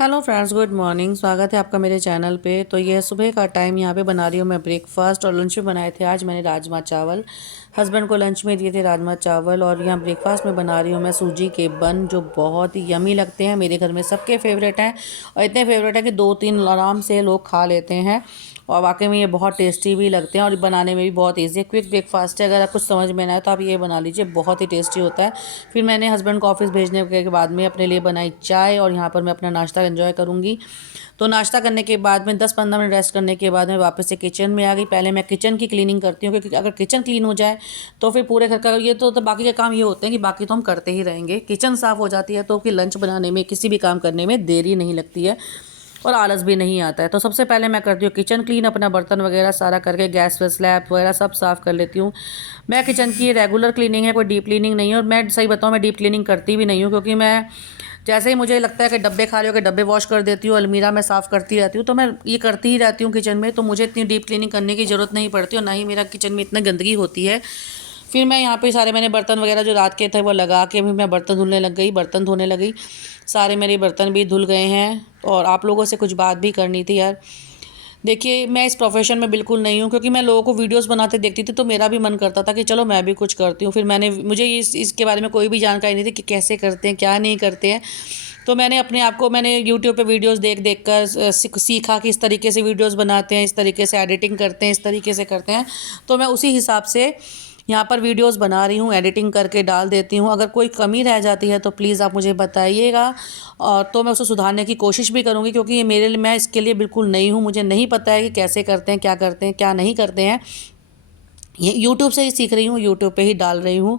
Hello friends, good morning. स्वागत है आपका मेरे चैनल पे। तो ये सुबह का टाइम यहाँ पे बना रही हूँ मैं ब्रेकफास्ट, और लंच में बनाए थे आज मैंने राजमा चावल। हस्बैंड को लंच में दिए थे राजमा चावल, और यहाँ ब्रेकफास्ट में बना रही हूँ मैं सूजी के बन, जो बहुत ही यमी लगते हैं। मेरे घर में सबके फेवरेट हैं, और इतने फेवरेट हैं कि 2-3 आराम से लोग खा लेते हैं। और वाकई में ये बहुत टेस्टी भी लगते हैं, और बनाने में भी बहुत ईजी है। क्विक ब्रेकफास्ट है, अगर आप कुछ समझ में ना आए तो आप ये बना लीजिए, बहुत ही टेस्टी होता है। फिर मैंने हस्बैंड को ऑफिस भेजने के बाद में अपने लिए बनाई चाय, और यहाँ पर मैं अपना नाश्ता एंजॉय करूँगी। तो नाश्ता करने के बाद में 10-15 मिनट रेस्ट करने के बाद में वापस से किचन में आ गई। पहले मैं किचन की क्लीनिंग करती हूँ, क्योंकि अगर किचन क्लीन हो जाए तो फिर पूरे घर का ये तो बाकी के काम ये होते हैं कि बाकी तो हम करते ही रहेंगे। किचन साफ़ हो जाती है तो फिर लंच बनाने में, किसी भी काम करने में देरी नहीं लगती है, और आलस भी नहीं आता है। तो सबसे पहले मैं करती हूँ किचन क्लीन, अपना बर्तन वगैरह सारा करके गैस व स्लैब वगैरह सब साफ़ कर लेती हूँ। मैं किचन की रेगुलर क्लीनिंग है, कोई डीप क्लीनिंग नहीं है। और मैं सही बताऊँ, मैं डीप क्लीनिंग करती भी नहीं हूँ, क्योंकि मैं जैसे ही मुझे लगता है कि डब्बे खाली हो के डब्बे वॉश कर देती हूँ, अलमीरा में साफ़ करती रहती हूँ, तो मैं ये करती ही रहती हूँ किचन में। तो मुझे इतनी डीप क्लीनिंग करने की ज़रूरत नहीं पड़ती, और ना ही मेरा किचन में इतनी गंदगी होती है। फिर मैं यहाँ पे सारे मैंने बर्तन वगैरह जो रात के थे वो लगा के भी मैं बर्तन धुलने लग गई, बर्तन धोने लगी। सारे मेरे बर्तन भी धुल गए हैं, और आप लोगों से कुछ बात भी करनी थी यार। देखिए, मैं इस प्रोफेशन में बिल्कुल नहीं हूँ, क्योंकि मैं लोगों को वीडियोस बनाते देखती थी तो मेरा भी मन करता था कि चलो मैं भी कुछ करती हूँ। फिर मुझे इसके बारे में कोई भी जानकारी नहीं थी कि कैसे करते हैं, क्या नहीं करते हैं। तो मैंने अपने आप को यूट्यूब पे वीडियोस देख देख कर सीखा कि इस तरीके से वीडियोस बनाते हैं, इस तरीके से एडिटिंग करते हैं, इस तरीके से करते हैं। तो मैं उसी हिसाब से यहाँ पर वीडियोस बना रही हूँ, एडिटिंग करके डाल देती हूँ। अगर कोई कमी रह जाती है तो प्लीज़ आप मुझे बताइएगा, और तो मैं उसे सुधारने की कोशिश भी करूँगी, क्योंकि ये मेरे लिए, मैं इसके लिए बिल्कुल नई हूँ। मुझे नहीं पता है कि कैसे करते हैं, क्या करते हैं, क्या नहीं करते हैं। ये यूट्यूब से ही सीख रही हूँ, यूट्यूब पे ही डाल रही हूँ।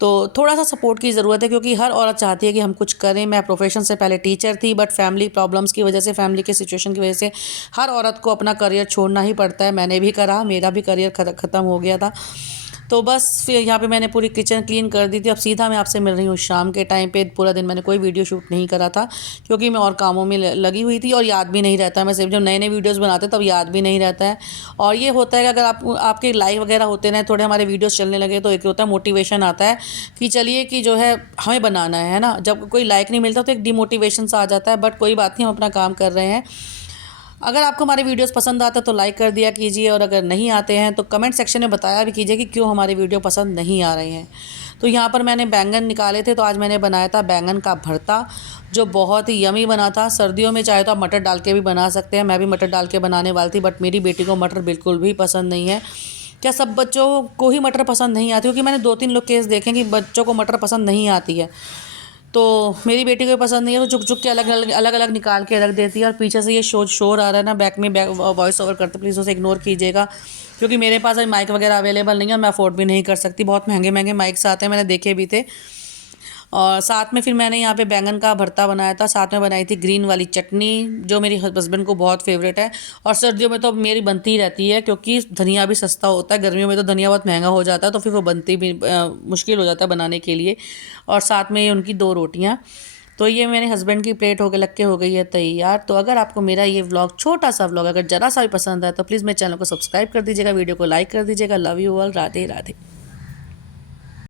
तो थोड़ा सा सपोर्ट की ज़रूरत है, क्योंकि हर औरत चाहती है कि हम कुछ करें। मैं प्रोफेशन से पहले टीचर थी, बट फैमिली प्रॉब्लम्स की वजह से, फैमिली के सिचुएशन की वजह से हर औरत को अपना करियर छोड़ना ही पड़ता है। मैंने भी करा, मेरा भी करियर ख़त्म हो गया था। तो बस फिर यहाँ पे मैंने पूरी किचन क्लीन कर दी थी। अब सीधा मैं आपसे मिल रही हूँ शाम के टाइम पे। पूरा दिन मैंने कोई वीडियो शूट नहीं करा था, क्योंकि मैं और कामों में लगी हुई थी, और याद भी नहीं रहता है। मैं सिर्फ जब नए नए वीडियोस बनाते तब याद भी नहीं रहता है। और ये होता है कि अगर आपके लाइक वगैरह होते हैं, थोड़े हमारे वीडियोस चलने लगे, तो एक होता है मोटिवेशन आता है कि चलिए कि जो है हमें बनाना है ना। जब कोई लाइक नहीं मिलता तो एक डिमोटिवेशन सा आ जाता है, बट कोई बात नहीं, हम अपना काम कर रहे हैं। अगर आपको हमारे वीडियोस पसंद आते हैं तो लाइक कर दिया कीजिए, और अगर नहीं आते हैं तो कमेंट सेक्शन में बताया भी कीजिए कि क्यों हमारे वीडियो पसंद नहीं आ रहे हैं। तो यहाँ पर मैंने बैंगन निकाले थे, तो आज मैंने बनाया था बैंगन का भरता, जो बहुत ही यमी बना था। सर्दियों में चाहे तो आप मटर डाल के भी बना सकते हैं, मैं भी मटर डाल के बनाने वाली थी, बट मेरी बेटी को मटर बिल्कुल भी पसंद नहीं है। क्या सब बच्चों को ही मटर पसंद नहीं आती? क्योंकि मैंने 2-3 लोग केस देखे कि बच्चों को मटर पसंद नहीं आती है। तो मेरी बेटी को पसंद नहीं है, वो झुक झुक के अलग अलग अलग अलग निकाल के रख देती है। और पीछे से ये शोर आ रहा है ना, बैक में वॉइस ओवर करते, प्लीज़ उसे इग्नोर कीजिएगा, क्योंकि मेरे पास अभी माइक वगैरह अवेलेबल नहीं है, और मैं अफोर्ड भी नहीं कर सकती। बहुत महंगे महंगे माइक्स आते हैं, मैंने देखे भी थे। और साथ में फिर मैंने यहाँ पे बैंगन का भरता बनाया था, साथ में बनाई थी ग्रीन वाली चटनी, जो मेरी हस्बैंड को बहुत फेवरेट है। और सर्दियों में तो मेरी बनती ही रहती है, क्योंकि धनिया भी सस्ता होता है। गर्मियों में तो धनिया बहुत महंगा हो जाता है, तो फिर वो बनती भी मुश्किल हो जाता है बनाने के लिए। और साथ में ये उनकी 2 रोटियाँ। तो ये मेरे हस्बैंड की प्लेट हो गई है तैयार। तो अगर आपको मेरा ये व्लॉग, छोटा सा व्लॉग, अगर ज़रा सा भी पसंद आए तो प्लीज़ मेरे चैनल को सब्सक्राइब कर दीजिएगा, वीडियो को लाइक कर दीजिएगा। Love you all, Radhe Radhe.